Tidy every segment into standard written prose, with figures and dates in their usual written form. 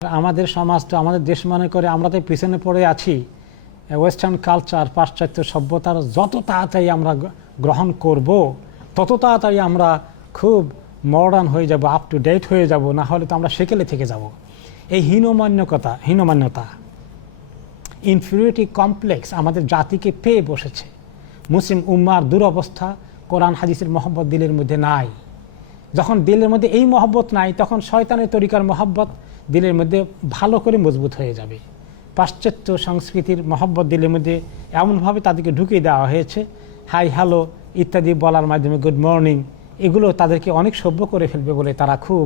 আমাদের সমাজটা আমাদের দেশ মনে করে আমরা তো পিছনে পড়ে আছি। ওয়েস্টার্ন কালচার, পাশ্চাত্য সভ্যতার যত তাড়াতাড়ি আমরা গ্রহণ করব তত তাড়াতাড়ি আমরা খুব মডার্ন হয়ে যাব, আপ টু ডেট হয়ে যাব, না হলে তো আমরা সেকেলে থেকে যাব। এই হীনমান্যতা, ইনফিরিয়রিটি কমপ্লেক্স আমাদের জাতিকে পেয়ে বসেছে। মুসলিম উম্মার দুরবস্থা, কোরআন হাদিসের মহব্বত দিলের মধ্যে নাই। যখন দিলের মধ্যে এই মহব্বত নাই, তখন শয়তানের তরিকার মহব্বত দিলের মধ্যে ভালো করে মজবুত হয়ে যাবে। পাশ্চাত্য সংস্কৃতির মহব্বত দিলের মধ্যে এমনভাবে তাদেরকে ঢুকিয়ে দেওয়া হয়েছে, হাই হ্যালো ইত্যাদি বলার মাধ্যমে, গুড মর্নিং, এগুলো তাদেরকে অনেক সভ্য করে ফেলবে বলে তারা খুব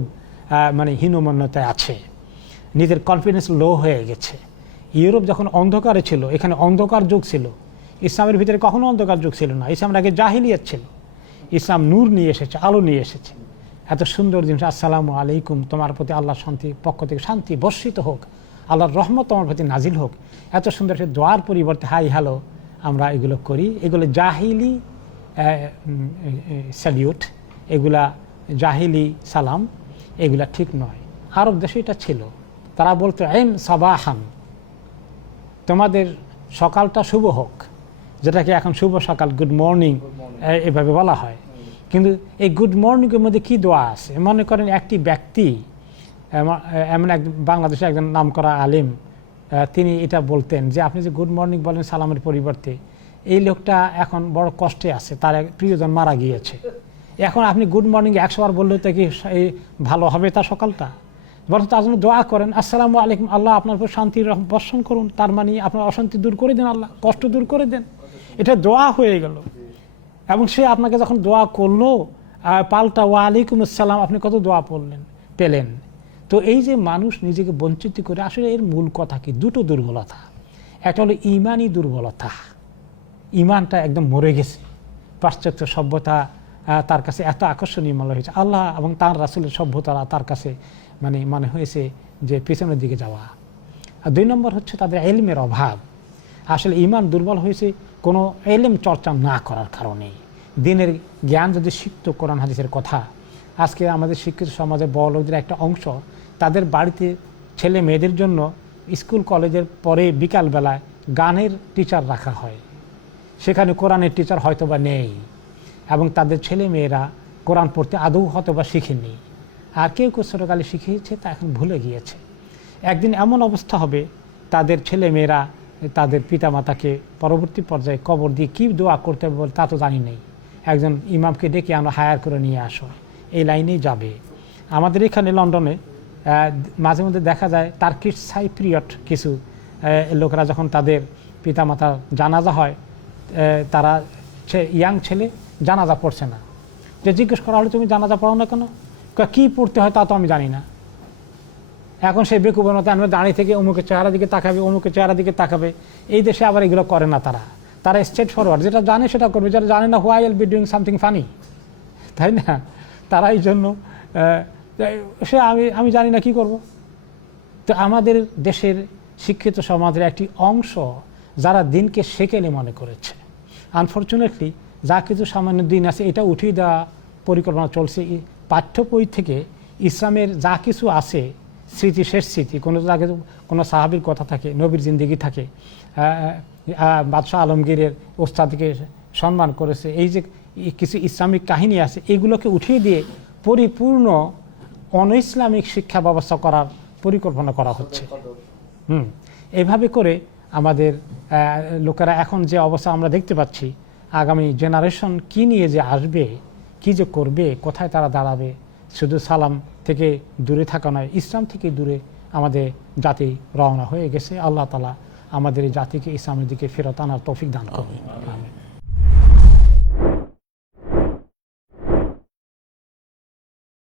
হীনমন্যতায় আছে। নিজের কনফিডেন্স লো হয়ে গেছে। ইউরোপ যখন অন্ধকারে ছিল, এখানে অন্ধকার যুগ ছিল। ইসলামের ভিতরে কখনো অন্ধকার যুগ ছিল না। ইসলামের আগে জাহিলিয়াত ছিল। ইসলাম নূর নিয়ে এসেছে, আলো নিয়ে এসেছে। এত সুন্দর জিনিস, আসসালামু আলাইকুম, তোমার প্রতি আল্লাহর পক্ষ থেকে শান্তি বর্ষিত হোক, আল্লাহর রহমত তোমার প্রতি নাজিল হোক। এত সুন্দর সে দোয়ার পরিবর্তে হাই হ্যালো আমরা এগুলো করি। এগুলো জাহিলি স্যালিউট, এগুলা জাহিলি সালাম, এগুলা ঠিক নয়। আরব দেশে এটা ছিল। তারা বলতো এম সাবাহান, তোমাদের সকালটা শুভ হোক, যেটাকে এখন শুভ সকাল, গুড মর্নিং এভাবে বলা হয়। কিন্তু এই গুড মর্নিংয়ের মধ্যে কী দোয়া আছে? মনে করেন একটি ব্যক্তি, এমন এক বাংলাদেশে একজন নামকরা আলিম, তিনি এটা বলতেন যে আপনি যে গুড মর্নিং বলেন সালামের পরিবর্তে, এই লোকটা এখন বড় কষ্টে আছে, তার এক প্রিয়জন মারা গিয়েছে। এখন আপনি গুড মর্নিং 100 বার বললেও তো কি ভালো হবে তার সকালটা? বরং তার জন্য দোয়া করেন, আসসালামু আলাইকুম, আল্লাহ আপনার উপর শান্তির বর্ষণ করুন, তার মানে আপনার অশান্তি দূর করে দেন, আল্লাহ কষ্ট দূর করে দেন। এটা দোয়া হয়ে গেল। এবং সে আপনাকে যখন দোয়া করলো, পাল্টা ওয়া আলাইকুম আসসালাম, আপনি কত দোয়া পেলেন। তো এই যে মানুষ নিজেকে বঞ্চিত করে, আসলে এর মূল কথা কি? দুটো দুর্বলতা। একটা হলো ইমানই দুর্বলতা, ইমানটা একদম মরে গেছে। পাশ্চাত্য সভ্যতা তার কাছে এত আকর্ষণীয় মনে হয়েছে, আল্লাহ এবং তার রাসূলের সভ্যতা তার কাছে মনে হয়েছে যে পেছনের দিকে যাওয়া। আর 2 নম্বর হচ্ছে তাদের এলমের অভাব। আসলে ইমান দুর্বল হয়েছে কোনো এলেম চর্চা না করার কারণে। দিনের জ্ঞান যদি শিখত, কোরআন হাদিসের কথা, আজকে আমাদের শিক্ষিত সমাজের বড় লোকদের একটা অংশ, তাদের বাড়িতে ছেলে মেয়েদের জন্য স্কুল কলেজের পরে বিকালবেলায় গানের টিচার রাখা হয়। সেখানে কোরআনের টিচার হয়তো বা নেই, এবং তাদের ছেলে মেয়েরা কোরআন পড়তে আদৌ হয়তো বা শিখেনি। আর কেউ কেউ ছোটকালে শিখিয়েছে, তা এখন ভুলে গিয়েছে। একদিন এমন অবস্থা হবে, তাদের ছেলে মেয়েরা তাদের পিতামাতাকে পরবর্তী পর্যায়ে কবর দিয়ে কী দোয়া করতে হবে বলে তা তো জানি নেই। একজন ইমামকে ডেকে আমরা হায়ার করে নিয়ে আসো, এই লাইনেই যাবে। আমাদের এখানে লন্ডনে মাঝে মধ্যে দেখা যায় টার্কিশ সাইপ্রিয়ট কিছু লোকেরা যখন তাদের পিতামাতার জানাজা হয়, তারা ইয়াং ছেলে জানাজা পড়ছে না। যে জিজ্ঞেস করা হলে তুমি জানাজা পড়ো না কেন? কী পড়তে হয় তা তো আমি জানি না। এখন সেই বেকুবের মতো আমরা দাঁড়িয়ে থেকে অমুকের চেহারা দিকে তাকাবে, অমুকের চেহারা দিকে তাকাবে। এই দেশে আবার এগুলো করে না। তারা স্ট্রেট ফরওয়ার্ড, যেটা জানে সেটা করবে, যেটা জানে না why will be doing something funny, তাই না? তারা এই জন্য আমি জানি না কি করব। তো আমাদের দেশের শিক্ষিত সমাজের একটি অংশ যারা দিনকে সেকেলে মনে করেছে, আনফর্চুনেটলি যা কিছু সামান্য দিন আছে এটা উঠিয়ে দেওয়া পরিকল্পনা চলছে। পাঠ্য বই থেকে ইসলামের যা কিছু আছে, স্মৃতি, শেষ স্মৃতি, কোনো জায়গায় কোনো সাহাবীর কথা থাকে, নবীর জিন্দেগি থাকে, বাদশাহ আলমগীরের ওস্তাদকে সম্মান করেছে, এই যে কিছু ইসলামিক কাহিনী আছে, এগুলোকে উঠিয়ে দিয়ে পরিপূর্ণ অনইসলামিক শিক্ষা ব্যবস্থা করার পরিকল্পনা করা হচ্ছে। এইভাবে করে আমাদের লোকেরা এখন যে অবস্থা আমরা দেখতে পাচ্ছি, আগামী জেনারেশন কি নিয়ে যে আসবে, কি যে করবে, কোথায় তারা দাঁড়াবে, শুধু সালাম থেকে দূরে থাকা নয়, ইসলাম থেকে দূরে আমাদের জাতি রওনা হয়ে গেছে। আল্লাহ তাআলা আমাদের এই জাতিকে ইসলামের দিকে ফেরত আনার তৌফিক দান করুন।